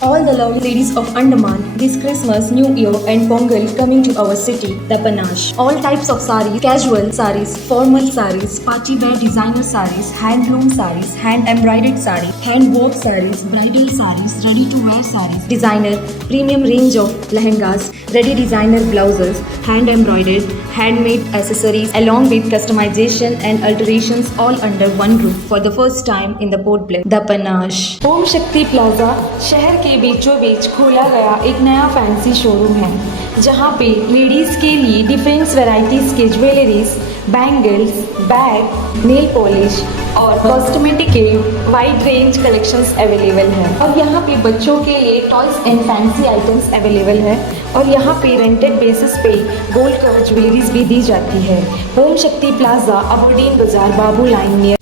All the lovely ladies of Andaman, this Christmas, New Year and Pongal coming to our city, the Panache. All types of sarees, casual sarees, formal sarees, party wear designer sarees, handloom sarees, hand embroidered sarees, hand work sarees, bridal sarees, ready to wear sarees, designer, premium range of lehengas, ready designer blouses, hand embroidered, handmade accessories along with customization and alterations all under one roof for the first time in the Port Blair, the Panache. ओम शक्ति plaza शहर के बीचों बीच खोला गया एक नया fancy showroom है जहां पे लेडीज के लिए डिफरेंट वैरायटीज के jewelleries, bangles, bag, nail polish और कॉस्मेटिक के वाइड रेंज कलेक्शंस अवेलेबल है। और यहाँ पे बच्चों के लिए toys and fancy items available है और यहाँ पे रेंटेड बेसिस पे गोल्ड कवर ज्वेलरीज भी दी जाती है। ओम शक्ति प्लाजा, अबरडीन बाजार, बाबू लाइन नियर।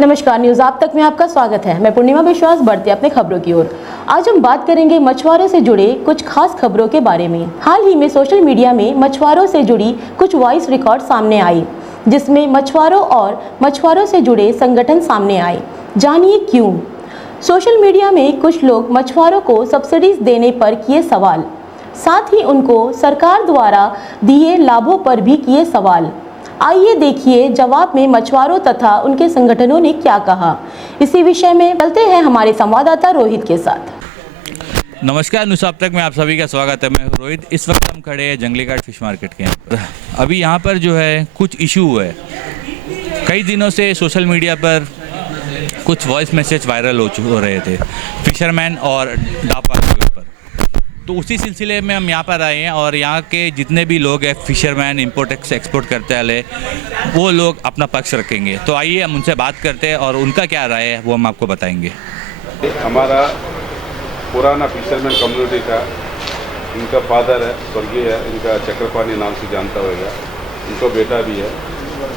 नमस्कार, न्यूज़ आप तक में आपका स्वागत है। मैं पूर्णिमा विश्वास बढ़ते अपने खबरों की ओर। आज हम बात करेंगे मछुआरों से जुड़े कुछ खास खबरों के बारे में। हाल ही में सोशल मीडिया में मछुआरों से जुड़ी कुछ वॉइस रिकॉर्ड सामने आई, जिसमें मछुआरों और मछुआरों से जुड़े संगठन सामने आए। जानिए क्यों। सोशल मीडिया में कुछ लोग मछुआरों को सब्सिडीज देने पर किए सवाल, साथ ही उनको सरकार द्वारा दिए लाभों पर भी किए सवाल। आइए देखिए जवाब में मछुआरों तथा उनके संगठनों ने क्या कहा। इसी विषय में चलते हैं हमारे संवाददाता रोहित के साथ। नमस्कार, न्यूज़ अब तक में आप सभी का स्वागत है। मैं रोहित। इस वक्त हम खड़े हैं जंगली घाट फिश मार्केट के यहाँ। अभी यहाँ पर जो है कुछ इशू हुआ है। कई दिनों से सोशल मीडिया पर कुछ वॉइस मैसेज वायरल हो रहे थे फिशरमैन और डापा के ऊपर। तो उसी सिलसिले में हम यहाँ पर आए हैं और यहाँ के जितने भी लोग हैं फिशरमैन, इम्पोर्ट एक्सपोर्ट करते वाले, वो लोग अपना पक्ष रखेंगे। तो आइए हम उनसे बात करते हैं और उनका क्या राय है वो हम आपको बताएंगे। हमारा पुराना फिशरमैन कम्युनिटी का इनका फादर है, स्वर्गीय है, इनका चक्रपाणी नाम से जानता होगा, इनको बेटा भी है।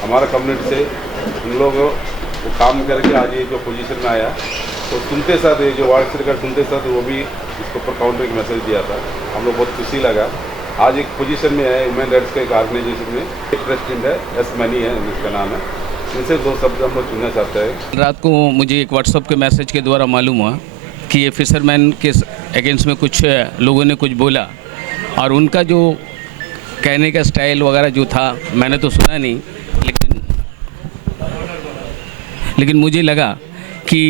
हमारा कम्युनिटी से इन लोगों को काम करके आज ये जो पोजीशन में आया, तो सुनते साथ ये जो वार्ड सरकार सुनते साथ वो भी इसके ऊपर काउंटर एक मैसेज दिया था। हम लोग बहुत खुशी लगा। आज एक पोजीशन में है ह्यूमन राइट्स के एक ऑर्गेनाइजेशन में एक प्रेसिडेंट है, एस मनी है इसका नाम है। इनसे दो शब्द हम लोग सुनना चाहते हैं। रात को मुझे एक व्हाट्सएप के मैसेज के द्वारा मालूम हुआ कि ये फिशरमैन के अगेंस्ट में कुछ लोगों ने कुछ बोला और उनका जो कहने का स्टाइल वगैरह जो था मैंने तो सुना नहीं, लेकिन मुझे लगा कि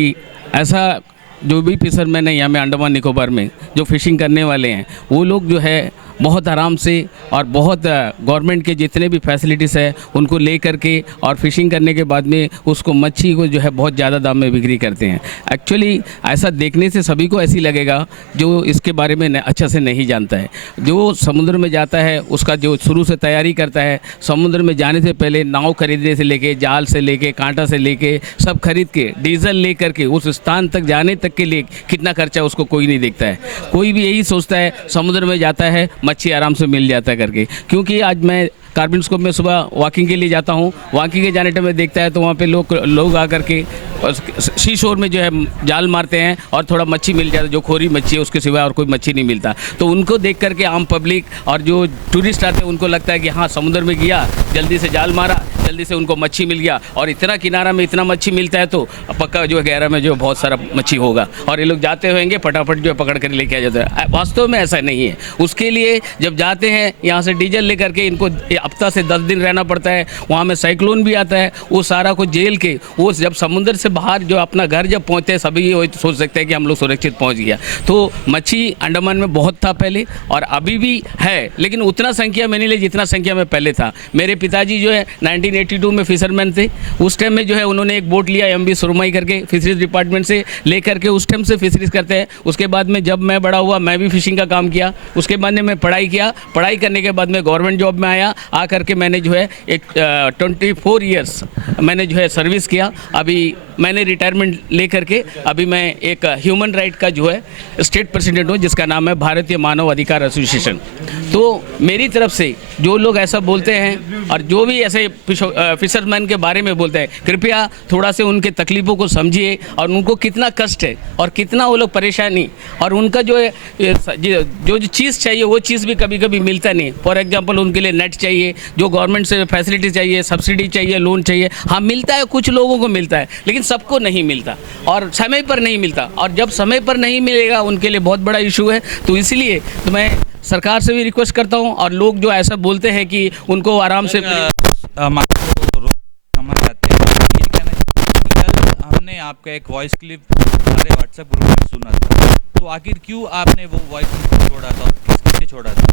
ऐसा जो भी फिशरमैन है यहाँ में अंडमान निकोबार में जो फ़िशिंग करने वाले हैं, वो लोग जो है बहुत आराम से और बहुत गवर्नमेंट के जितने भी फैसिलिटीज़ है उनको ले करके और फिशिंग करने के बाद में उसको मच्छी को जो है बहुत ज़्यादा दाम में बिक्री करते हैं। एक्चुअली ऐसा देखने से सभी को ऐसी लगेगा जो इसके बारे में अच्छा से नहीं जानता है। जो समुद्र में जाता है उसका जो शुरू से तैयारी करता है, समुद्र में जाने से पहले नाव खरीदने से लेके, जाल से लेके, कांटा से लेके सब खरीद के, डीजल ले करके उस स्थान तक जाने तक के लिए कितना खर्चा उसको कोई नहीं देखता है। कोई भी यही सोचता है समुद्र में जाता है मच्छी आराम से मिल जाता है करके। क्योंकि आज मैं कार्बिन स्कोप में सुबह वॉकिंग के लिए जाता हूँ, वॉकिंग के जाने टाइम में देखता है तो वहाँ पे लोग आकर के सी शोर में जो है जाल मारते हैं और थोड़ा मच्छी मिल जाता है, जो खोरी मच्छी है उसके सिवाय और कोई मच्छी नहीं मिलता। तो उनको देख करके आम पब्लिक और जो टूरिस्ट आते हैं उनको लगता है कि हाँ समुद्र में गया, जल्दी से जाल मारा, जल्दी से उनको मच्छी मिल गया और इतना किनारा में इतना मच्छी मिलता है तो पक्का जो है गहरा में जो बहुत सारा मच्छी होगा और ये लोग जाते होंगे फटाफट जो है पकड़ कर लेके आ जाता है। वास्तव में ऐसा नहीं है। उसके लिए जब जाते हैं यहाँ से डीजल लेकर के इनको हफ्ता से 10 दिन रहना पड़ता है। वहाँ में साइक्लोन भी आता है, वो सारा को झेल के वो जब समुद्र से बाहर जो अपना घर जब पहुँचते हैं सभी ये सोच सकते हैं कि हम लोग सुरक्षित पहुँच गया। तो मच्छी अंडमान में बहुत था पहले और अभी भी है, लेकिन उतना संख्या में नहीं ले जितना संख्या में पहले था। मेरे पिताजी जो है 1982 में फिशरमैन थे। उस टाइम में जो है उन्होंने एक बोट लिया MB सुरमई करके, फिशरीज डिपार्टमेंट से लेकर के उस टाइम से फिशरीज करते हैं। उसके बाद में जब मैं बड़ा हुआ मैं भी फिशिंग का काम किया। उसके बाद में मैं पढ़ाई किया, पढ़ाई करने के बाद में गवर्नमेंट जॉब में आया। आ करके मैंने जो है एक 24 ईयर्स मैंने जो है सर्विस किया। अभी मैंने रिटायरमेंट ले करके अभी मैं एक ह्यूमन राइट का जो है स्टेट प्रेसिडेंट हूँ, जिसका नाम है भारतीय मानव अधिकार एसोसिएशन। तो मेरी तरफ से जो लोग ऐसा बोलते हैं और जो भी ऐसे फिश फिशरमैन के बारे में बोलते हैं, कृपया थोड़ा से उनके तकलीफ़ों को समझिए और उनको कितना कष्ट है और कितना वो लोग परेशानी और उनका जो है जो चीज़ चाहिए वो चीज़ भी कभी कभी मिलता नहीं। फॉर एग्जांपल उनके लिए नेट चाहिए, जो गवर्नमेंट से फैसिलिटी चाहिए, सब्सिडी चाहिए, लोन चाहिए, हाँ मिलता है, कुछ लोगों को मिलता है लेकिन सबको नहीं मिलता और समय पर नहीं मिलता। और जब समय पर नहीं मिलेगा उनके लिए बहुत बड़ा इशू है। तो इसलिए तो मैं सरकार से भी रिक्वेस्ट करता हूँ और लोग जो ऐसा बोलते हैं कि उनको आराम से समझ आते हैं। ये कहना चाहिए कि कल हमने आपका एक वॉइस क्लिप हमारे व्हाट्सएप ग्रुप में सुना था, तो आखिर क्यों आपने वो वॉइस क्लिप छोड़ा था और किस लिए छोड़ा था?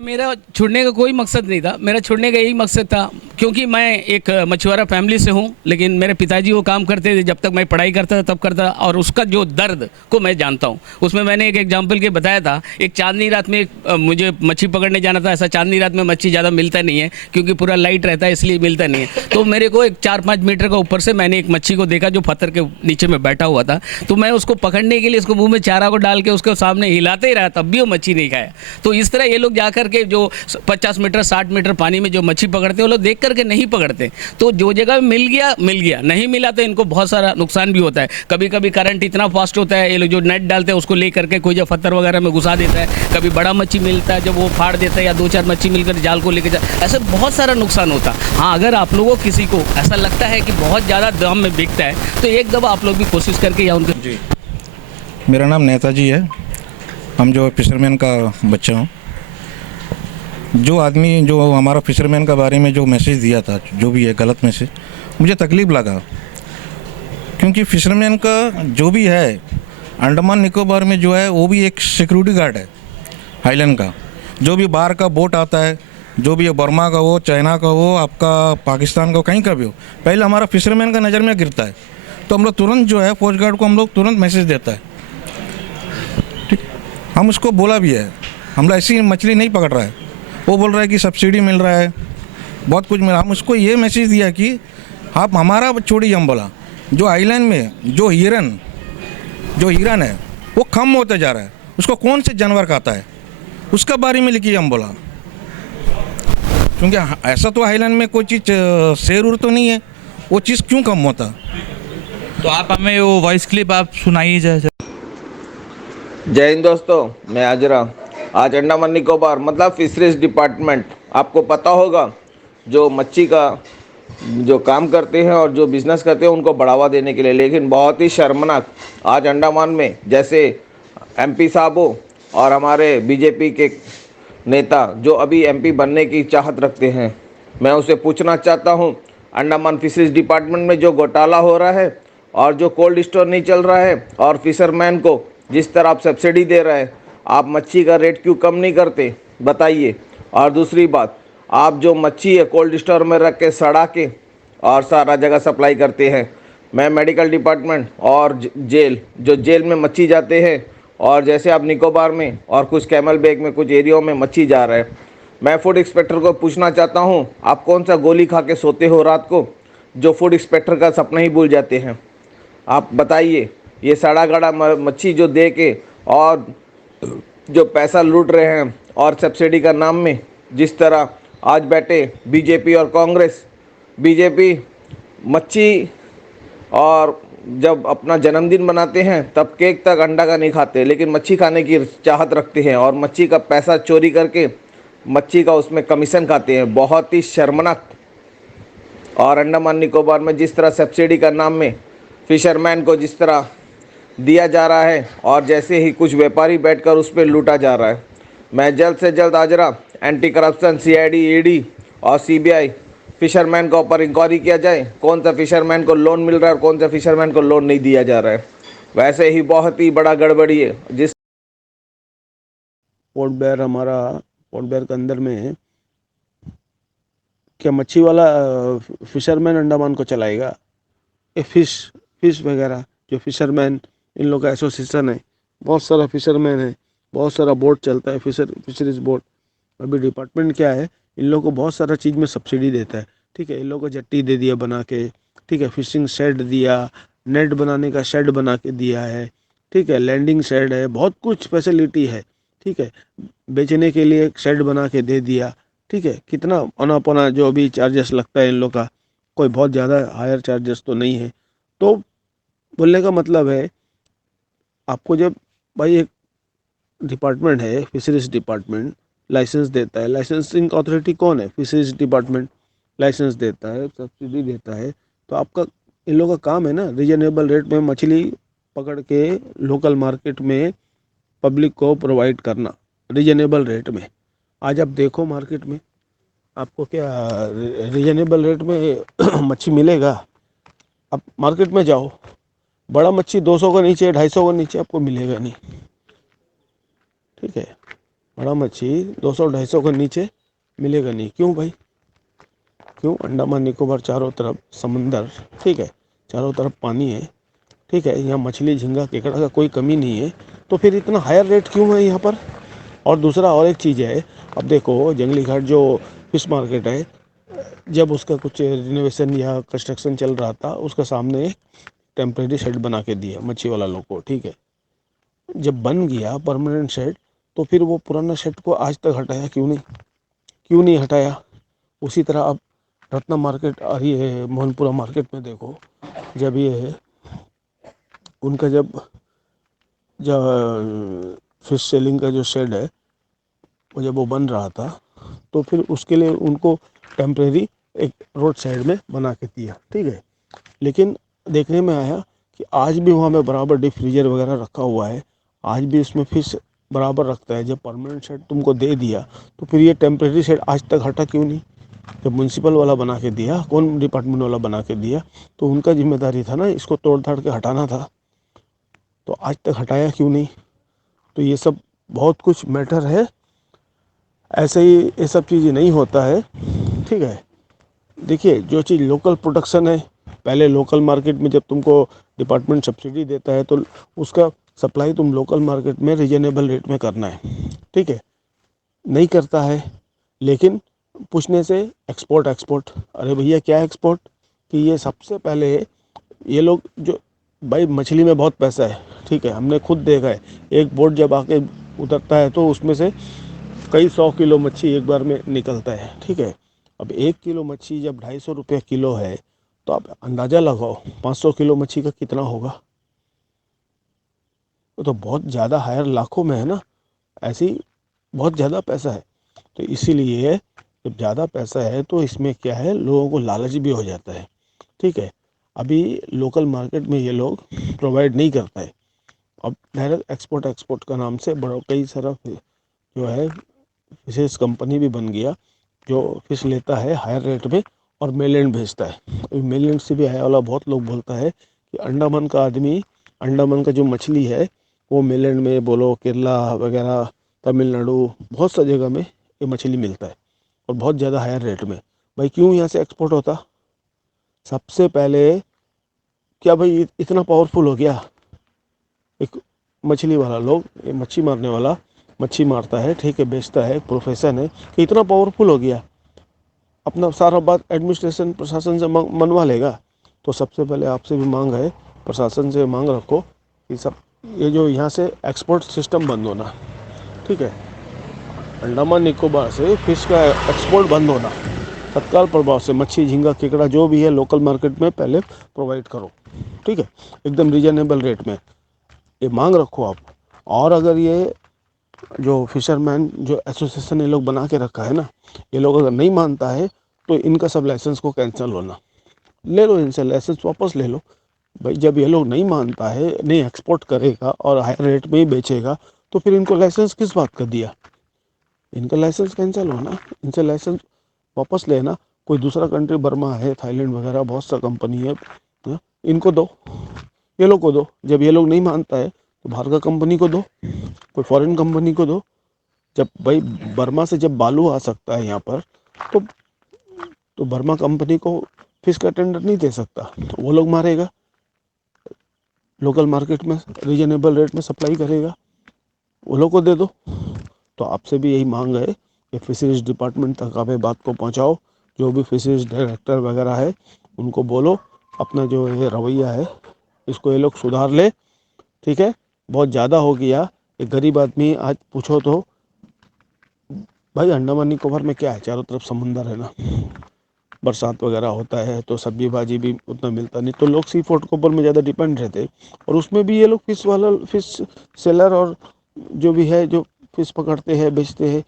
मेरा छोड़ने का कोई मकसद नहीं था, मेरा छोड़ने का यही मकसद था क्योंकि मैं एक मछुआरा फैमिली से हूँ, लेकिन मेरे पिताजी वो काम करते थे जब तक मैं पढ़ाई करता था तब करता, और उसका जो दर्द को मैं जानता हूँ। उसमें मैंने एक एग्जांपल के बताया था, एक चांदनी रात में मुझे मच्छी पकड़ने जाना था। ऐसा चांदनी रात में मच्छी ज़्यादा मिलता नहीं है क्योंकि पूरा लाइट रहता है, इसलिए मिलता नहीं है। तो मेरे को एक 4-5 मीटर का ऊपर से मैंने एक मच्छी को देखा जो पत्थर के नीचे में बैठा हुआ था। तो मैं उसको पकड़ने के लिए उसको मुँह में चारा को डाल के उसके सामने हिलाते ही रहा, तब भी वो मच्छी नहीं खाया। तो इस तरह ये लोग जा करके जो 50 मीटर 60 मीटर पानी में जो मच्छी पकड़ते हैं वो लोग देख करके नहीं पकड़ते। तो जो जगह मिल गया, नहीं मिला तो इनको बहुत सारा नुकसान भी होता है। कभी कभी करंट इतना फास्ट होता है, ये लोग जो नेट डालते हैं उसको ले करके कोई जो पत्थर वगैरह में घुसा देता है। कभी बड़ा मच्छी मिलता है जब वो फाड़ देता है, या 2-4 मच्छी मिलकर जाल को लेकर ऐसे बहुत सारा नुकसान होता है। हाँ, अगर आप लोगों किसी को ऐसा लगता है कि बहुत ज़्यादा दाम में बिकता है तो एक दफ़ा आप लोग भी कोशिश करके या उनके। जी, मेरा नाम नेताजी है। हम जो फिशरमैन का बच्चा हूँ। जो आदमी जो हमारा फिशरमैन के बारे में जो मैसेज दिया था, जो भी है गलत मैसेज, मुझे तकलीफ़ लगा क्योंकि फिशरमैन का जो भी है अंडमान निकोबार में जो है वो भी एक सिक्योरिटी गार्ड है आइलैंड का। जो भी बाहर का बोट आता है, जो भी बर्मा का हो, चाइना का हो, आपका पाकिस्तान का हो, कहीं का भी हो, पहले हमारा फिशरमैन का नज़र में गिरता है। तो हम लोग तुरंत जो है कोस्ट गार्ड को हम लोग तुरंत मैसेज देता है। ठीक, हम उसको बोला भी है, हम लोग ऐसी मछली नहीं पकड़ रहा है। वो बोल रहा है कि सब्सिडी मिल रहा है, बहुत कुछ मिल रहा है। हम उसको ये मैसेज दिया कि आप हमारा छोड़िए। हम बोला जो आइलैंड में जो हिरन है वो कम होता जा रहा है, उसको कौन से जानवर खाता है उसका बारे में लिखिए। हम बोला क्योंकि ऐसा तो आइलैंड में कोई चीज़ शेर उर तो नहीं है, वो चीज़ क्यों कम होता। तो आप हमें वो वॉइस क्लिप आप सुनाइए। जय हिंद दोस्तों, मैं हाजरा। आज अंडमान निकोबार मतलब फिशरीज डिपार्टमेंट, आपको पता होगा जो मच्छी का जो काम करते हैं और जो बिज़नेस करते हैं उनको बढ़ावा देने के लिए, लेकिन बहुत ही शर्मनाक आज अंडमान में जैसे एमपी साहब हो और हमारे बीजेपी के नेता जो अभी एमपी बनने की चाहत रखते हैं, मैं उसे पूछना चाहता हूं, अंडमान फिशरीज डिपार्टमेंट में जो घोटाला हो रहा है और जो कोल्ड स्टोर नहीं चल रहा है और फिशरमैन को जिस तरह आप सब्सिडी दे रहे हैं, आप मच्छी का रेट क्यों कम नहीं करते बताइए। और दूसरी बात, आप जो मच्छी है कोल्ड स्टोर में रख के सड़ा के और सारा जगह सप्लाई करते हैं। मैं मेडिकल डिपार्टमेंट और जेल में मच्छी जाते हैं और जैसे आप निकोबार में और कुछ कैमल बेग में कुछ एरियो में मच्छी जा रहा है, मैं फूड इंस्पेक्टर को पूछना चाहता हूँ, आप कौन सा गोली खा के सोते हो रात को जो फूड इंस्पेक्टर का सपना ही भूल जाते हैं। आप बताइए, ये सड़ा गड़ा मच्छी जो दे के और जो पैसा लूट रहे हैं और सब्सिडी का नाम में जिस तरह आज बैठे बीजेपी और कांग्रेस, बीजेपी मच्छी और जब अपना जन्मदिन मनाते हैं तब केक तक अंडा का नहीं खाते, लेकिन मच्छी खाने की चाहत रखते हैं और मच्छी का पैसा चोरी करके मच्छी का उसमें कमीशन खाते हैं। बहुत ही शर्मनाक। और अंडमान निकोबार में जिस तरह सब्सिडी का नाम में फिशरमैन को जिस तरह दिया जा रहा है और जैसे ही कुछ व्यापारी बैठकर उस पर लूटा जा रहा है, मैं जल्द से जल्द Hajra anti corruption CID, ED और CBI फिशरमैन के ऊपर इंक्वायरी किया जाए, कौन सा फिशरमैन को लोन मिल रहा है और कौन सा फिशरमैन को लोन नहीं दिया जा रहा है। वैसे ही बहुत ही बड़ा गड़बड़ी है। जिस पोर्ट ब्लेयर, हमारा पोर्ट ब्लेयर के अंदर में क्या मच्छी वाला फिशरमैन अंडमान को चलाएगा? ये फिश वगैरह जो फिशरमैन, इन लोग का एसोसिएशन है, बहुत सारा फिशरमैन है, बहुत सारा बोट चलता है, फिशरीज बोट। अभी डिपार्टमेंट क्या है, इन लोगों को बहुत सारा चीज़ में सब्सिडी देता है। ठीक है, इन लोगों को जट्टी दे दिया बना के, ठीक है, फिशिंग शेड दिया, नेट बनाने का शेड बना के दिया है, ठीक है, लैंडिंग शेड है, बहुत कुछ फैसिलिटी है। ठीक है, बेचने के लिए शेड बना के दे दिया। ठीक है, कितना औना पौना जो भी चार्जेस लगता है इन लोग का, कोई बहुत ज़्यादा हायर चार्जेस तो नहीं है। तो बोलने का मतलब है, आपको जब भाई एक डिपार्टमेंट है फिशरीज डिपार्टमेंट, लाइसेंस देता है, लाइसेंसिंग अथॉरिटी कौन है? फिशरीज डिपार्टमेंट लाइसेंस देता है, सब्सिडी देता है। तो आपका इन लोगों का काम है ना रीजनेबल रेट में मछली पकड़ के लोकल मार्केट में पब्लिक को प्रोवाइड करना रीजनेबल रेट में। आज आप देखो मार्केट में आपको क्या रीजनेबल रेट में मच्छी मिलेगा? आप मार्केट में जाओ, बड़ा मच्छी 200 के नीचे 250 के नीचे आपको मिलेगा नहीं। ठीक है, बड़ा मच्छी 200-250 के नीचे मिलेगा नहीं। क्यों भाई? क्यों? अंडमान निकोबार चारों तरफ समंदर, ठीक है, चारों तरफ पानी है, ठीक है, यहाँ मछली झींगा केकड़ा का कोई कमी नहीं है, तो फिर इतना हायर रेट क्यों है यहाँ पर? और दूसरा और एक चीज़ है, अब देखो जंगली घाट जो फिश मार्केट है, जब उसका कुछ रिनोवेशन या कंस्ट्रक्शन चल रहा था, उसका सामने टेम्परेरी शेड बना के दिया मच्छी वाला लोग को, ठीक है। जब बन गया परमानेंट शेड, तो फिर वो पुराना शेड को आज तक हटाया क्यों नहीं? क्यों नहीं हटाया? उसी तरह अब रत्ना मार्केट और ये मोहनपुरा मार्केट में देखो, जब ये उनका जब फिश सेलिंग का जो शेड है वो जब वो बन रहा था, तो फिर उसके लिए उनको टेम्परेरी एक रोड साइड में बना के दिया, ठीक है। लेकिन देखने में आया कि आज भी वहाँ में बराबर डीप फ्रीजर वगैरह रखा हुआ है, आज भी उसमें फिश बराबर रखता है। जब परमानेंट शेड तुमको दे दिया, तो फिर ये टेम्परेरी शेड आज तक हटा क्यों नहीं? जब म्यूनसिपल वाला बना के दिया, कौन डिपार्टमेंट वाला बना के दिया, तो उनका जिम्मेदारी था ना इसको तोड़ ताड़ के हटाना था, तो आज तक हटाया क्यों नहीं? तो ये सब बहुत कुछ मैटर है, ऐसे ही ये सब चीज़ें नहीं होता है, ठीक है। देखिए जो चीज़ लोकल प्रोडक्शन है, पहले लोकल मार्केट में जब तुमको डिपार्टमेंट सब्सिडी देता है, तो उसका सप्लाई तुम लोकल मार्केट में रीजनेबल रेट में करना है, ठीक है। नहीं करता है, लेकिन पूछने से एक्सपोर्ट एक्सपोर्ट, अरे भैया क्या एक्सपोर्ट? कि ये सबसे पहले ये लोग जो भाई मछली में बहुत पैसा है, ठीक है, हमने खुद देखा है। एक बोट जब आके उतरता है तो उसमें से कई 100 किलो मच्छी एक बार में निकलता है, ठीक है। अब 1 किलो मच्छी जब 250 रुपये किलो है, तो आप अंदाज़ा लगाओ 500 किलो मच्छी का कितना होगा? तो बहुत ज़्यादा हायर लाखों में है ना, ऐसी बहुत ज़्यादा पैसा है। तो इसीलिए जब ज़्यादा पैसा है तो इसमें क्या है, लोगों को लालच भी हो जाता है, ठीक है। अभी लोकल मार्केट में ये लोग प्रोवाइड नहीं करता है, अब डायरेक्ट एक्सपोर्ट एक्सपोर्ट का नाम से बड़ा कई सारा जो है फिशेस कंपनी भी बन गया, जो फिश लेता है हायर रेट में और मेलैंड भेजता है। मेलैंड से भी आया वाला बहुत लोग बोलता है कि अंडमान का आदमी, अंडमान का जो मछली है वो मेलैंड में बोलो केरला वगैरह, तमिलनाडु, बहुत सा जगह में ये मछली मिलता है और बहुत ज़्यादा हायर रेट में। भाई क्यों यहाँ से एक्सपोर्ट होता? सबसे पहले क्या भाई इतना पावरफुल हो गया एक मछली वाला लोग, ये मच्छी मारने वाला मच्छी मारता है, ठीक है, बेचता है, प्रोफेशन है, कि इतना पावरफुल हो गया अपना सारा बात एडमिनिस्ट्रेशन प्रशासन से मनवा लेगा? तो सबसे पहले आपसे भी मांग है, प्रशासन से मांग रखो कि सब ये जो यहाँ से एक्सपोर्ट सिस्टम बंद होना, ठीक है, अंडमान निकोबार से फिश का एक्सपोर्ट बंद होना तत्काल प्रभाव से। मच्छी झींगा केकड़ा जो भी है लोकल मार्केट में पहले प्रोवाइड करो, ठीक है, एकदम रीजनेबल रेट में, ये मांग रखो आप। और अगर ये जो फिशरमैन जो एसोसिएशन ये लोग बना के रखा है ना, ये लोग अगर नहीं मानता है तो इनका सब लाइसेंस को कैंसिल होना, ले लो इनसे लाइसेंस वापस ले लो। भाई जब ये लोग नहीं मानता है, नहीं एक्सपोर्ट करेगा और हाई रेट में ही बेचेगा, तो फिर इनको लाइसेंस किस बात का दिया? इनका लाइसेंस कैंसिल होना, इनसे लाइसेंस वापस लेना। कोई दूसरा कंट्री, बर्मा है, थाईलैंड वगैरह बहुत सा कंपनी है, इनको दो, ये लोग को दो। जब ये लोग नहीं मानता है तो बाहर का कंपनी को दो, कोई फॉरेन कंपनी को दो। जब भाई बर्मा से जब बालू आ सकता है यहाँ पर, तो बर्मा कंपनी को फिश का टेंडर नहीं दे सकता, तो वो लोग मारेगा, लोकल मार्केट में रीजनेबल रेट में सप्लाई करेगा, वो लोग को दे दो। तो आपसे भी यही मांग है कि फिशरीज डिपार्टमेंट तक आप बात को पहुँचाओ, जो भी फिशरीज डायरेक्टर वगैरह है उनको बोलो अपना जो ये रवैया है इसको ये लोग सुधार ले, ठीक है। बहुत ज़्यादा हो गया, एक गरीब आदमी आज पूछो तो भाई अंडमान निकोबार में क्या है, चारों तरफ समुंदर है ना, बरसात वगैरह होता है तो सब्जी भाजी भी उतना मिलता नहीं, तो लोग सी फूड के ऊपर में ज़्यादा डिपेंड रहते हैं। और उसमें भी ये लोग फिश सेलर और जो भी है जो फिश पकड़ते हैं बेचते हैं,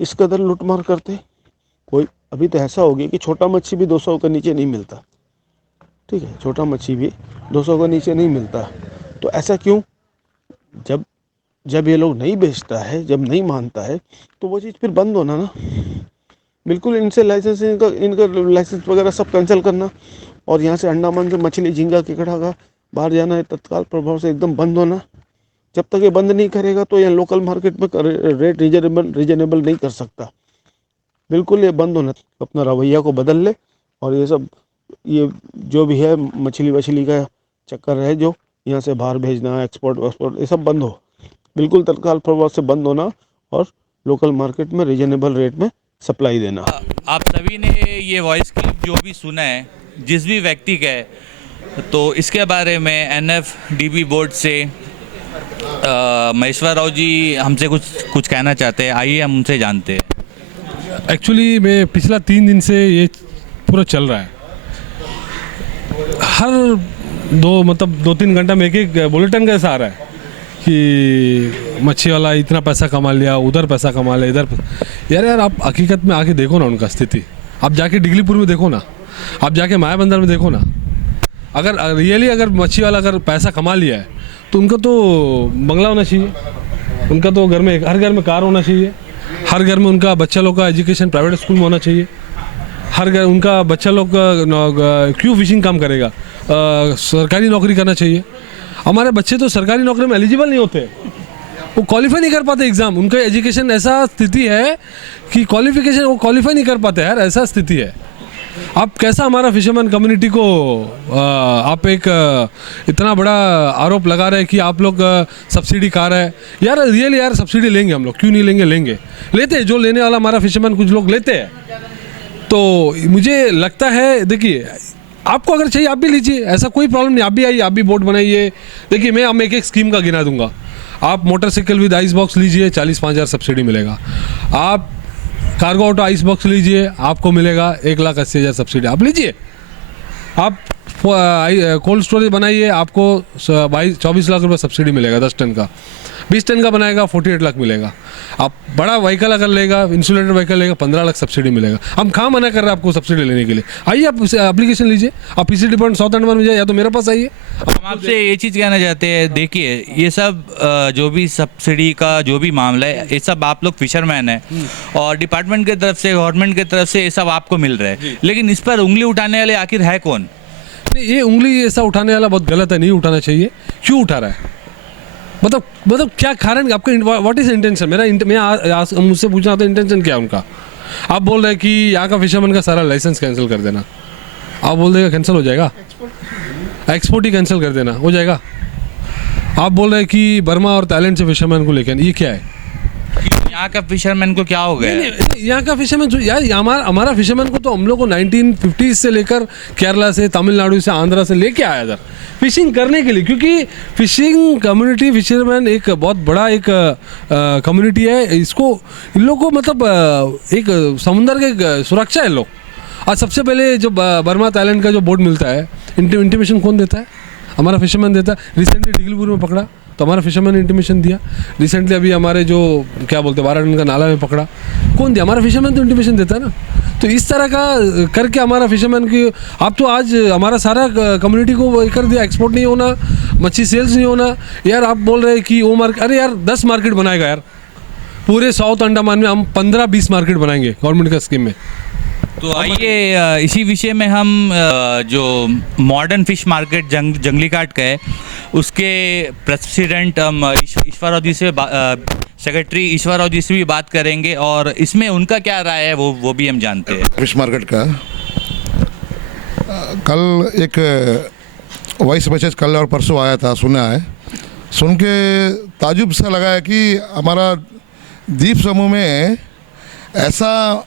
इस कदर लूटमार करते हैं। कोई अभी तो ऐसा हो गया कि छोटा मच्छी भी 200 के नीचे नहीं मिलता, ठीक है, छोटा मच्छी भी 200 के नीचे नहीं मिलता। तो ऐसा क्यों? जब ये लोग नहीं बेचता है, जब नहीं मानता है, तो वो चीज़ फिर बंद होना ना, बिल्कुल इनसे लाइसेंस, इनका लाइसेंस वगैरह सब कैंसिल करना, और यहाँ से अंडमान से मछली झींगा केकड़ा का बाहर जाना है तत्काल प्रभाव से एकदम बंद होना। जब तक ये बंद नहीं करेगा तो ये लोकल मार्केट में रेट रीजनेबल नहीं कर सकता। बिल्कुल ये बंद होना, अपना रवैया को बदल ले, और ये सब ये जो भी है मछली वछली का चक्कर है जो यहाँ से बाहर भेजना, एक्सपोर्ट वक्सपोर्ट, ये सब बंद हो, बिल्कुल तत्काल प्रभाव से बंद होना, और लोकल मार्केट में रीजनेबल रेट में सप्लाई देना। आप सभी ने ये वॉइस क्लिप जो भी सुना है जिस भी व्यक्ति का है, तो इसके बारे में एनएफडीबी बोर्ड से महेश्वर राव जी हमसे कुछ कहना चाहते हैं। आइए हम उनसे जानते हैं। एक्चुअली मैं पिछला 3 दिन से ये पूरा चल रहा है, हर 2-3 घंटा में एक बुलेटिन कैसा आ रहा है कि मच्छी वाला इतना पैसा कमा लिया, उधर पैसा कमा लिया, इधर। यार आप हकीकत में आके देखो ना उनका स्थिति, आप जाके डिगलीपुर में देखो ना, आप जाके मायाबंदर में देखो ना। अगर रियली अगर मच्छी वाला अगर पैसा कमा लिया है तो उनका तो बंगला होना चाहिए, उनका तो घर में हर घर में कार होना चाहिए, हर घर में उनका बच्चा लोग का एजुकेशन प्राइवेट स्कूल में होना चाहिए, हर घर उनका बच्चा लोग का क्यों फिशिंग काम करेगा, सरकारी नौकरी करना चाहिए। हमारे बच्चे तो सरकारी नौकरी में एलिजिबल नहीं होते, वो क्वालिफाई नहीं कर पाते एग्ज़ाम, उनका एजुकेशन ऐसा स्थिति है कि क्वालिफिकेशन वो क्वालिफाई नहीं कर पाते यार, ऐसा स्थिति है। आप कैसा हमारा फिशरमैन कम्युनिटी को आप एक इतना बड़ा आरोप लगा रहे हैं कि आप लोग सब्सिडी खा रहे हैं। यार रियली यार सब्सिडी लेंगे हम लोग, क्यों नहीं लेंगे, लेते हैं, जो लेने वाला हमारा फिशरमैन कुछ लोग लेते हैं। तो मुझे लगता है देखिए आपको अगर चाहिए आप भी लीजिए, ऐसा कोई प्रॉब्लम नहीं, आप भी आइए, आप भी बोट बनाइए। देखिए मैं हम एक स्कीम का गिना दूंगा, आप मोटरसाइकिल विद आइस बॉक्स लीजिए 40-5 सब्सिडी मिलेगा, आप कार्गो ऑटो आइस बॉक्स लीजिए आपको मिलेगा 1,80,000 सब्सिडी, आप लीजिए। आप कोल्ड स्टोरेज बनाइए आपको 24 लाख रुपये सब्सिडी मिलेगा 10 टन का, 20 टन का बनाएगा 48 लाख मिलेगा। आप बड़ा व्हीकल अगर लेगा, इंसुलेटेड व्हीकल लेगा 15 लाख सब्सिडी मिलेगा। हम कहाँ मना कर रहे हैं आपको सब्सिडी लेने के लिए, आइए आप एप्लीकेशन लीजिए, आप पीसी डिपार्टमेंट साउथ अंडमान में जाइए या तो मेरे पास आइए। हम आपसे ये चीज़ कहना चाहते हैं, देखिए ये सब जो भी सब्सिडी का जो भी मामला है, ये सब आप लोग फिशरमैन हैं और डिपार्टमेंट की तरफ से, गवर्नमेंट की तरफ से ये सब आपको मिल रहा है, लेकिन इस पर उंगली उठाने वाले आखिर है कौन? नहीं, ये उंगली ऐसा उठाने वाला बहुत गलत है, नहीं उठाना चाहिए। क्यों उठा रहा है, मतलब क्या कारण, आपका व्हाट इज इंटेंशन? मैं मुझसे पूछना था इंटेंशन क्या है उनका। आप बोल रहे हैं कि यहाँ का फिशरमैन का सारा लाइसेंस कैंसिल कर देना, आप बोल देगा कैंसिल हो जाएगा, एक्सपोर्ट ही कैंसिल कर देना हो जाएगा। आप बोल रहे हैं कि बर्मा और थाईलैंड से फिशरमैन को लेकर, ये क्या है? यहाँ का फिशरमैन को क्या हो गया? यहाँ का फिशरमैन जो यार हमारा फिशरमैन को तो हम लोग को 1950s से लेकर केरला से, तमिलनाडु से, आंध्रा से लेके आया इधर फिशिंग करने के लिए, क्योंकि फिशिंग कम्युनिटी, फिशरमैन एक बहुत बड़ा एक कम्युनिटी है। इसको इन लोग को मतलब एक समुंदर के सुरक्षा है लोग। आज सबसे पहले जो बर्मा थाईलैंड का जो बोट मिलता है, इंटीमेशन कौन देता है? हमारा फिशरमैन देता है। रिसेंटली डिगलीपुर में पकड़ा तो हमारा फिशरमैन ने इंटीमेशन दिया। रिसेंटली अभी हमारे जो क्या बोलते हैं 12 टन का नाला में पकड़ा, कौन दिया? हमारा फिशरमैन तो इंटीमेशन देता है ना। तो इस तरह का करके हमारा फिशरमैन की, आप तो आज हमारा सारा कम्युनिटी को कर दिया, एक्सपोर्ट नहीं होना, मच्छी सेल्स नहीं होना। यार आप बोल रहे हैं कि वो मार्केट, अरे यार 10 मार्केट बनाएगा यार, पूरे साउथ अंडमान में हम 15-20 मार्केट बनाएंगे गवर्नमेंट का स्कीम में। तो आइए इसी विषय में हम जो मॉडर्न फिश मार्केट जंगली काट का है उसके प्रेसिडेंट ईश्वर जी से, सेक्रेटरी ईश्वर जी से भी बात करेंगे और इसमें उनका क्या राय है वो भी हम जानते हैं। फिश मार्केट का कल एक वॉइस मैसेज कल और परसों आया था, सुना है, सुन के ताजुब सा लगा है कि हमारा द्वीप समूह में ऐसा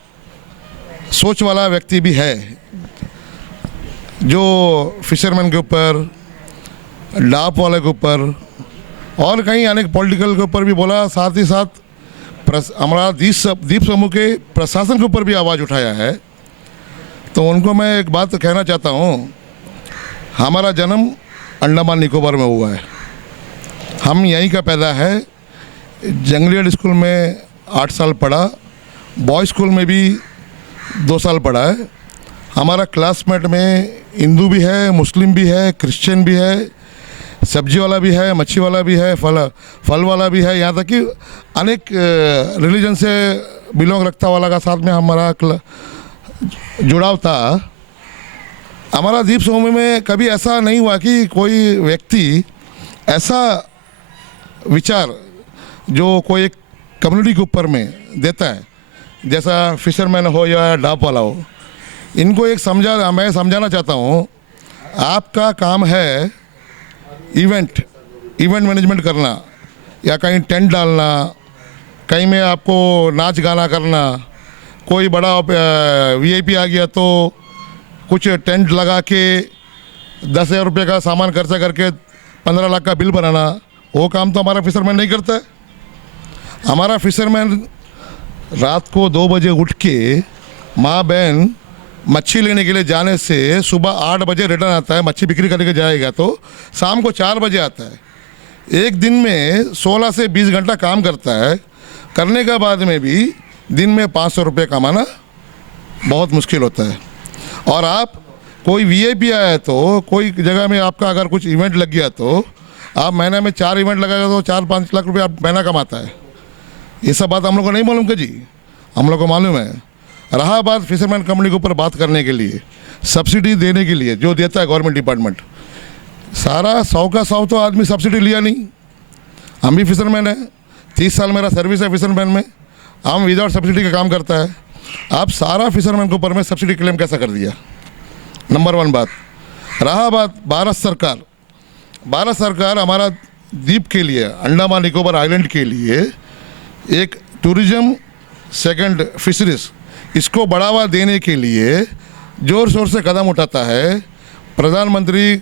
सोच वाला व्यक्ति भी है जो फिशरमैन के ऊपर, डाप वाले के ऊपर और कहीं अनेक पॉलिटिकल के ऊपर भी बोला, साथ ही साथ हमारा द्वीप समूह के प्रशासन के ऊपर भी आवाज़ उठाया है, तो उनको मैं एक बात कहना चाहता हूँ। हमारा जन्म अंडमान निकोबार में हुआ है, हम यहीं का पैदा है। जंगलीगढ़ स्कूल में 8 साल पढ़ा, बॉय स्कूल में भी 2 साल पढ़ा है। हमारा क्लासमेट में हिंदू भी है, मुस्लिम भी है, क्रिश्चियन भी है, सब्जी वाला भी है, मच्छी वाला भी है, फल वाला भी है, यहाँ तक कि अनेक रिलीजन से बिलोंग रखता वाला का साथ में हमारा जुड़ाव था। हमारा द्वीप समूह में कभी ऐसा नहीं हुआ कि कोई व्यक्ति ऐसा विचार जो कोई एक कम्युनिटी के ऊपर में देता है, जैसा फिशरमैन हो या डाप वाला हो। इनको मैं समझाना चाहता हूँ, आपका काम है इवेंट मैनेजमेंट करना, या कहीं टेंट डालना, कहीं में आपको नाच गाना करना। कोई बड़ा वीआईपी आ गया तो कुछ टेंट लगा के 10,000 रुपये का सामान खर्चा करके 15 लाख का बिल बनाना, वो काम तो हमारा फिशरमैन नहीं करता है। हमारा फिशरमैन रात को 2 बजे उठ के माँ बहन मच्छी लेने के लिए जाने से सुबह 8 बजे रिटर्न आता है। मच्छी बिक्री करके जाएगा तो शाम को 4 बजे आता है। एक दिन में 16 से 20 घंटा काम करता है। करने के बाद में भी दिन में 500 रुपये कमाना बहुत मुश्किल होता है। और आप कोई वीआईपी आया है तो कोई जगह में आपका अगर कुछ इवेंट लग गया तो आप महीने में 4 इवेंट लगाएगा तो 4-5 लाख रुपये आप महीना कमाता है। ये सब बात हम लोग को नहीं मालूम क्या जी? हम लोग को मालूम है। रहा बात फिशरमैन कंपनी के ऊपर बात करने के लिए, सब्सिडी देने के लिए जो देता है गवर्नमेंट डिपार्टमेंट, सारा 100 का 100 तो आदमी सब्सिडी लिया नहीं। हम भी फिशरमैन है, 30 साल मेरा सर्विस है फिशरमैन में, हम विदाउट सब्सिडी का काम करता है। आप सारा फिशरमैन के ऊपर में सब्सिडी क्लेम कैसा कर दिया? नंबर 1 बात। रहा बात भारत सरकार हमारा द्वीप के लिए, अंडमान निकोबार आइलैंड के लिए एक टूरिज़्म, सेकंड फिशरीज, इसको बढ़ावा देने के लिए ज़ोर शोर से कदम उठाता है। प्रधानमंत्री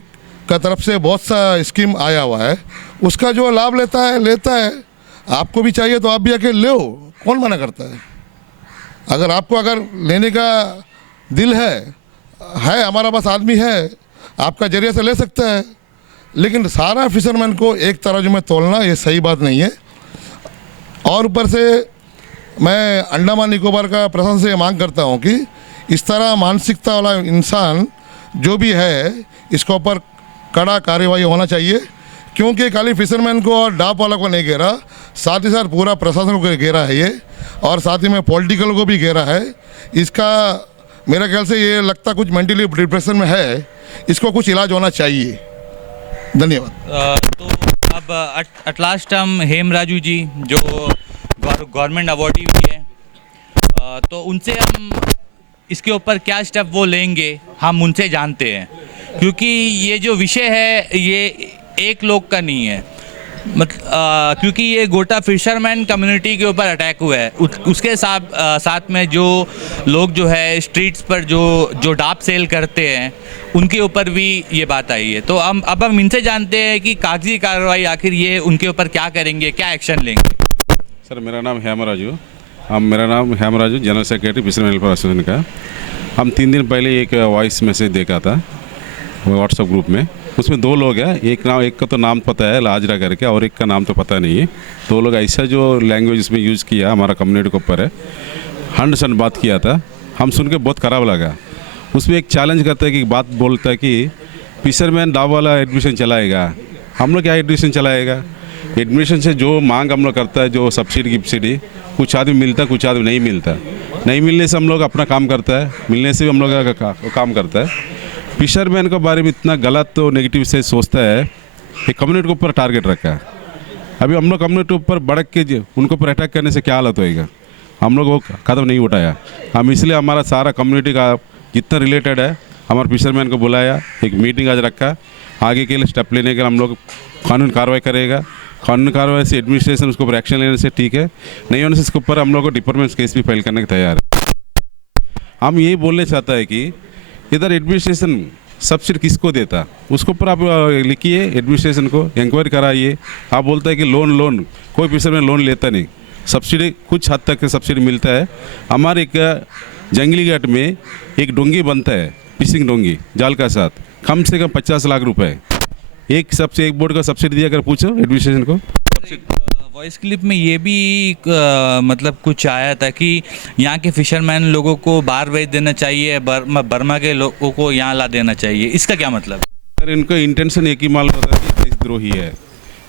का तरफ से बहुत सा स्कीम आया हुआ है, उसका जो लाभ लेता है। आपको भी चाहिए तो आप भी आके लो, कौन मना करता है? अगर लेने का दिल है हमारा पास आदमी है, आपका जरिए से ले सकता है। लेकिन सारा फिशरमैन को एक तराजू में तोलना ये सही बात नहीं है। और ऊपर से मैं अंडमान निकोबार का प्रशासन से मांग करता हूँ कि इस तरह मानसिकता वाला इंसान जो भी है, इसके ऊपर कड़ा कार्यवाही होना चाहिए। क्योंकि खाली फिशरमैन को और डाप वाला को नहीं घेरा, साथ ही साथ पूरा प्रशासन को घेरा है ये, और साथ ही में पॉलिटिकल को भी घेरा है। इसका मेरा ख्याल से ये लगता कुछ मेंटली डिप्रेशन में है, इसको कुछ इलाज होना चाहिए। धन्यवाद। तो अब एट लास्ट हम हेमराजू जी जो गवर्नमेंट अवार्डी भी है, तो उनसे हम इसके ऊपर क्या स्टेप वो लेंगे हम उनसे जानते हैं, क्योंकि ये जो विषय है ये एक लोग का नहीं है। क्योंकि ये गोटा फिशरमैन कम्युनिटी के ऊपर अटैक हुआ है, उसके साथ में जो लोग जो है स्ट्रीट्स पर जो डाप सेल करते हैं उनके ऊपर भी ये बात आई है। तो अब हम इनसे जानते हैं कि कागजी कार्रवाई आखिर ये उनके ऊपर क्या करेंगे, क्या एक्शन लेंगे। सर मेरा नाम Hemraju, general secretary fisherman welfare association का। हम 3 दिन पहले एक वॉइस मैसेज देखा था व्हाट्सएप ग्रुप में, उसमें 2 लोग हैं। एक का तो नाम पता है लाजरा करके, और एक का नाम तो पता नहीं है। 2 लोग ऐसा जो लैंग्वेज इसमें यूज़ किया हमारा कम्युनिटी के ऊपर है, 100% बात किया था। हम सुन के बहुत ख़राब लगा। उसमें एक चैलेंज करता है कि बात बोलता है कि फिशरमैन डाब वाला एडमिशन चलाएगा। हम लोग क्या एडमिशन चलाएगा? एडमिशन से जो मांग हम लोग करता है, जो सब्सिडी, कुछ आदमी मिलता है, कुछ आदमी नहीं मिलता। नहीं मिलने से हम लोग अपना काम करता है, मिलने से भी हम लोग का काम करता है। फिशरमैन के बारे में इतना गलत तो नेगेटिव से सोचता है, एक कम्युनिटी के ऊपर टारगेट रखा है। अभी हम लोग कम्युनिटी के ऊपर भड़क के उनके ऊपर अटैक करने से क्या हालत होएगा? हम लोग वो कदम नहीं उठाया। हम इसलिए हमारा सारा कम्युनिटी का जितना रिलेटेड है हमारे फिशरमैन को बुलाया, एक मीटिंग आज रखा। आगे के लिए स्टेप लेने के लिए हम लोग कानून कार्रवाई करेगा। कानून कार्रवाई से एडमिनिस्ट्रेशन उसके ऊपर एक्शन लेने से ठीक है, नहीं होने से इसके ऊपर हम लोग को डिपार्टमेंट केस भी फाइल करने के तैयार है। हम यही बोलने चाहता है कि इधर एडमिनिस्ट्रेशन सब्सिडी किसको देता, उसके ऊपर आप लिखिए, एडमिनिस्ट्रेशन को इंक्वायरी कराइए। आप बोलते हैं कि लोन कोई फिशरमैन लोन लेता नहीं। सब्सिडी कुछ हद तक सब्सिडी मिलता है। हमारे एक जंगली घाट में एक डोंगी बनता है, फिशिंग डोंगी जाल का साथ, कम से कम 50 लाख रुपए एक सबसे एक बोर्ड का सब्सिडी दिया कर पूछो एडमिनिस्ट्रेशन को। वॉइस क्लिप में ये भी मतलब कुछ आया था कि यहाँ के फिशरमैन लोगों को बाहर भेज देना चाहिए, बर्मा के लोगों को यहाँ ला देना चाहिए, इसका क्या मतलब? सर इनका इंटेंशन एक ही मालूम होता है कि देशद्रोही है।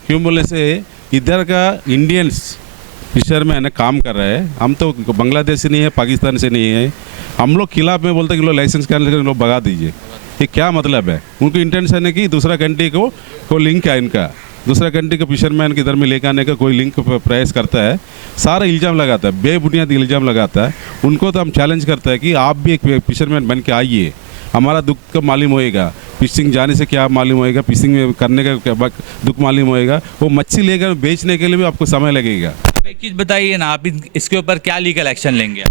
क्यों बोले से इधर का इंडियंस फिशरमैन काम कर रहा है, हम तो बांग्लादेश से नहीं है, पाकिस्तान से नहीं है, हम लोग खिलाफ में बोलते हैं कि लोग लाइसेंस करने के लोग भगा दीजिए। ये क्या मतलब है? उनको इंटेंशन है कि दूसरा कंट्री को लिंक है, इनका दूसरा कंट्री के फिशरमैन के इधर में लेकर आने का कोई लिंक प्रयास करता है, सारा इल्ज़ाम लगाता है, बेबुनियाद इल्ज़ाम लगाता है। उनको तो हम चैलेंज करता है कि आप भी एक फिशरमैन बन के आइए, हमारा दुख का मालूम होएगा, फिशिंग जाने से क्या मालूम होएगा, फिशिंग में करने का दुख मालूम होएगा, वो मच्छी लेकर बेचने के लिए भी आपको समय लगेगा। एक चीज़ बताइए ना, आप इसके ऊपर क्या लीगल एक्शन लेंगे?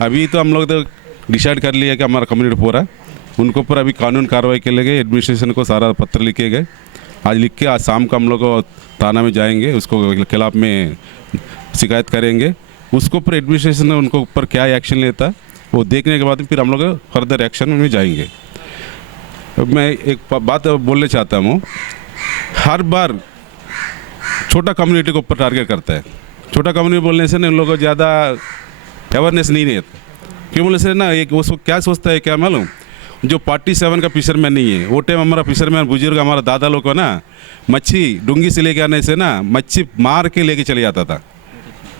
अभी तो हम लोग तो डिसाइड कर लिया कि हमारा कम्युनिटी पूरा उनको ऊपर अभी कानून कार्रवाई के लिए गए, एडमिनिस्ट्रेशन को सारा पत्र लिखे गए, आज लिख के आज शाम को हम लोग थाना में जाएंगे, उसको खिलाफ में शिकायत करेंगे, उसको ऊपर एडमिनिस्ट्रेशन उनको ऊपर क्या एक्शन लेता है वो देखने के बाद फिर हम लोग फर्दर एक्शन में जाएंगे। मैं एक बात बोलना चाहता हूँ, हर बार छोटा कम्युनिटी को ऊपर टारगेट करता है। छोटा कम्युनिटी बोलने से ना उन लोगों को ज़्यादा अवेयरनेस नहीं रहता। क्यों बोले से ना एक वो क्या सोचता है क्या मालूम, जो 47 का फिशरमैन नहीं है, वो टाइम हमारा फिशरमैन बुजुर्ग हमारा दादा लोग को ना मच्छी डूंगी से लेके आने से ना मच्छी मार के लेके चले जाता था।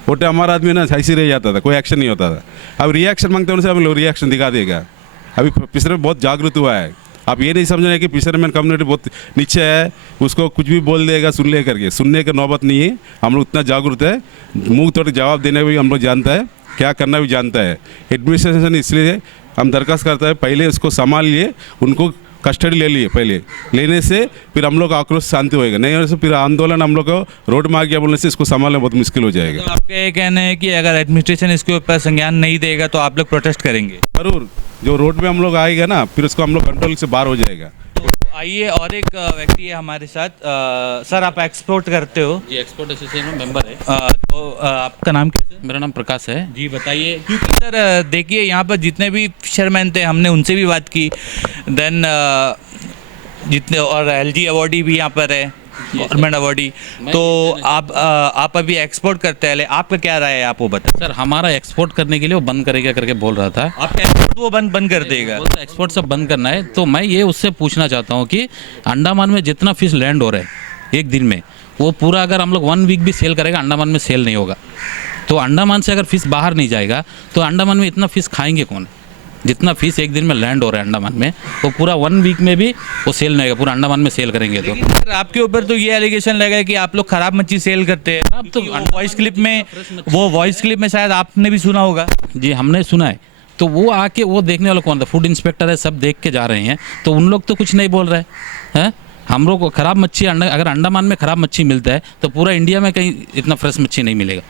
वो टाइम हमारा आदमी ना ऐसे रह जाता था, कोई एक्शन नहीं होता था। अब रिएक्शन मांगते हैं उनसे, हम लोग रिएक्शन दिखा देगा। अभी फिशरमैन बहुत जागरूक हुआ है। आप ये नहीं समझना है कि फिशरमैन कम्युनिटी बहुत नीचे है, उसको कुछ भी बोल देगा सुन ले करके, सुनने का नौबत नहीं है। हम लोग इतना जागरूक है, मुँह तोड़ जवाब देने भी हम लोग जानता है, क्या करना भी जानता है। एडमिनिस्ट्रेशन इसलिए हम दरखास्त करता है पहले उसको संभाल लिए, उनको कस्टडी ले लिए, पहले लेने से फिर हम लोग आक्रोश शांति होएगा, नहीं होने से फिर आंदोलन हम लोग को रोड में आ गया बोलने से इसको संभालना बहुत मुश्किल हो जाएगा। तो आपका ये कहना है कि अगर एडमिनिस्ट्रेशन इसके ऊपर संज्ञान नहीं देगा तो आप लोग प्रोटेस्ट करेंगे? जरूर, जो रोड में हम लोग आएगा ना फिर उसको हम लोग कंट्रोल से बाहर हो जाएगा। तो आइए, और एक व्यक्ति है हमारे साथ। सर आप एक्सपोर्ट करते हो? जी, एक्सपोर्ट एसोसिएशन में मेंबर है। तो आपका नाम क्या है? मेरा नाम प्रकाश है। जी बताइए। क्योंकि सर देखिए यहाँ पर जितने भी फिशरमैन थे हमने उनसे भी बात की, देन जितने और LG अवॉर्डी भी यहाँ पर है, गवर्नमेंट अवॉर्डी। तो आप अभी एक्सपोर्ट करते हैं, आपका क्या राय है, आप वो बताएं। सर हमारा एक्सपोर्ट करने के लिए वो बंद करेगा करके बोल रहा था। आपका एक्सपोर्ट वो बंद कर देगा? एक्सपोर्ट सब बंद करना है। तो मैं ये उससे पूछना चाहता हूँ कि अंडमान में जितना फिश लैंड हो रहा है एक दिन में, वो पूरा अगर हम लोग 1 वीक भी सेल करेगा अंडमान में सेल नहीं होगा। तो अंडमान से अगर फिश बाहर नहीं जाएगा तो अंडमान में इतना फिश खाएंगे कौन? जितना फिश एक दिन में लैंड हो रहा है अंडमान में, वो पूरा 1 वीक में भी वो सेल नहीं होगा, पूरा अंडमान में सेल करेंगे। तो सर आपके ऊपर तो ये एलिगेशन लगा है कि आप लोग खराब मच्छी सेल करते हैं। अब तो वॉइस क्लिप में शायद आपने भी सुना होगा। जी हमने सुना है। तो वो आके वो देखने वाला कौन था? फूड इंस्पेक्टर है, सब देख के जा रहे हैं। तो उन लोग तो कुछ नहीं बोल रहे हैं। हम लोग को खराब मच्छी अगर अंडमान में खराब मच्छी मिलता है तो पूरा इंडिया में कहीं इतना फ्रेश मच्छी नहीं मिलेगा।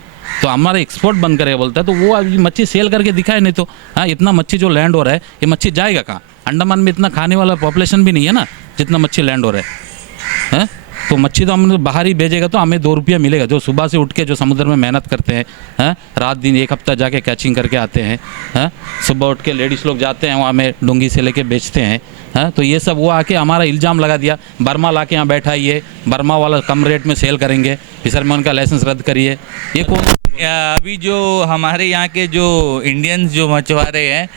तो हमारा एक्सपोर्ट बंद करेगा बोलता है, तो वो अभी मच्छी सेल करके दिखाए। नहीं तो हाँ, इतना मच्छी जो लैंड हो रहा है ये मच्छी जाएगा कहाँ? अंडमान में इतना खाने वाला पॉपुलेशन भी नहीं है ना जितना मच्छी लैंड हो रहा है। तो मच्छी तो हम बाहर ही भेजेगा तो हमें 2 रुपया मिलेगा। जो सुबह से उठ के जो समुद्र में मेहनत करते हैं, रात दिन 1 हफ्ता जाके कैचिंग करके आते हैं, सुबह उठ के लेडीज़ लोग जाते हैं वहाँ में डोंगी से लेके बेचते हैं। तो ये सब वो आके हमारा इल्ज़ाम लगा दिया, बर्मा ला के यहाँ बैठा ये बर्मा वाला कम रेट में सेल करेंगे, फिशरमैन का लाइसेंस रद्द करिए। ये कौन? अभी जो हमारे यहाँ के जो इंडियंस जो मछुआरे हैं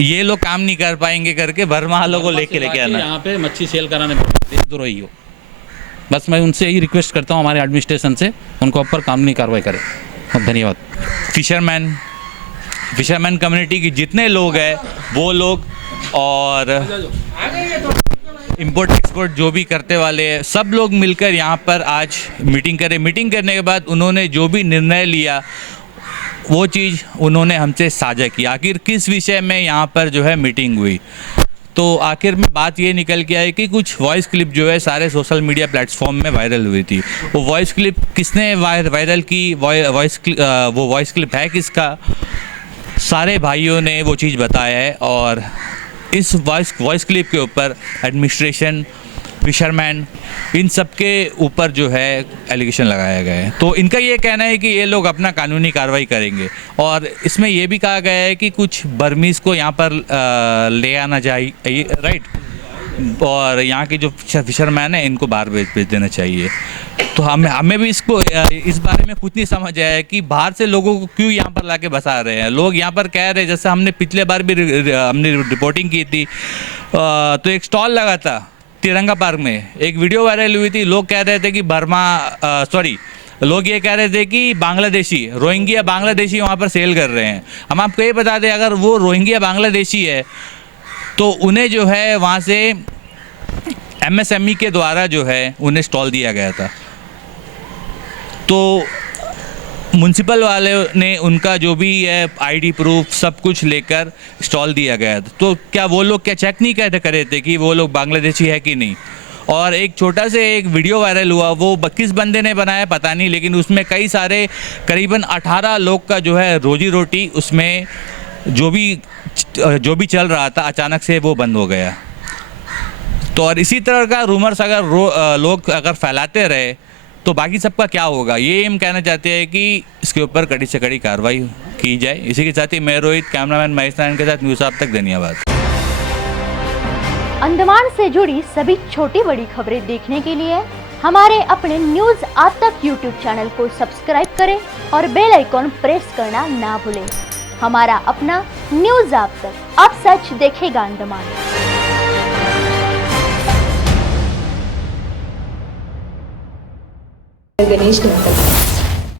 ये लोग काम नहीं कर पाएंगे करके बर्मा वालों को लेके आना, यहाँ पे मच्छी सेल कराने देशद्रोही हो। बस मैं उनसे यही रिक्वेस्ट करता हूँ हमारे एडमिनिस्ट्रेशन से, उनको ऊपर कानूनी कार्रवाई करें। बहुत धन्यवाद। फिशरमैन कम्युनिटी के जितने लोग हैं वो लोग और इंपोर्ट एक्सपोर्ट जो भी करते वाले हैं सब लोग मिलकर यहाँ पर आज मीटिंग करें। मीटिंग करने के बाद उन्होंने जो भी निर्णय लिया वो चीज़ उन्होंने हमसे साझा की। आखिर किस विषय में यहाँ पर जो है मीटिंग हुई, तो आखिर में बात ये निकल के आई कि कुछ वॉइस क्लिप जो है सारे सोशल मीडिया प्लेटफॉर्म में वायरल हुई थी। वो वॉइस क्लिप किसने वायरल की, वो वॉइस क्लिप है किसका, सारे भाइयों ने वो चीज़ बताया है। और इस वॉइस क्लिप के ऊपर एडमिनिस्ट्रेशन फिशरमैन, इन सब के ऊपर जो है एलिगेशन लगाया गया है। तो इनका ये कहना है कि ये लोग अपना कानूनी कार्रवाई करेंगे और इसमें ये भी कहा गया है कि कुछ बर्मीज़ को यहाँ पर ले आना चाहिए, राइट, और यहाँ के जो फिशरमैन है इनको बाहर भेज देना चाहिए। तो हमें भी इसको इस बारे में कुछ नहीं समझ आया है कि बाहर से लोगों को क्यों यहाँ पर लाके बसा रहे हैं। लोग यहाँ पर कह रहे हैं, जैसे हमने पिछले बार भी हमने रिपोर्टिंग की थी, तो एक स्टॉल लगा था तिरंगा पार्क में, एक वीडियो वायरल हुई थी। लोग कह रहे थे कि लोग ये कह रहे थे कि बांग्लादेशी रोहिंग्या बांग्लादेशी वहाँ पर सेल कर रहे हैं। हम आपको ये बता दें, अगर वो रोहिंग्या बांग्लादेशी है तो उन्हें जो है वहाँ से MSME के द्वारा जो है उन्हें स्टॉल दिया गया था। तो म्युनिसिपल वाले ने उनका जो भी है ID प्रूफ सब कुछ लेकर स्टॉल दिया गया था। तो क्या वो लोग क्या चेक नहीं कर रहे थे कि वो लोग बांग्लादेशी है कि नहीं? और एक छोटा से एक वीडियो वायरल हुआ, वो 22 बंदे ने बनाया पता नहीं, लेकिन उसमें कई सारे करीबन 18 लोग का जो है रोजी रोटी उसमें जो भी चल रहा था अचानक से वो बंद हो गया। तो और इसी तरह का रूमर्स अगर लोग अगर फैलाते रहे तो बाकी सबका क्या होगा, ये हम कहना चाहते हैं कि इसके ऊपर कड़ी से कड़ी कार्रवाई की जाए। इसी के साथ ही मैं रोहित, कैमरामैन महेश नारायण के साथ न्यूज़ आप तक धन्यवाद। अंडमान से जुड़ी सभी छोटी बड़ी खबरें देखने के लिए हमारे अपने न्यूज़ आज तक यूट्यूब चैनल को सब्सक्राइब करें और बेल आइकॉन प्रेस करना ना भूलें। हमारा अपना न्यूज़ आप तक, अब सच देखेगा अंडमान। गणेश टेम्पल।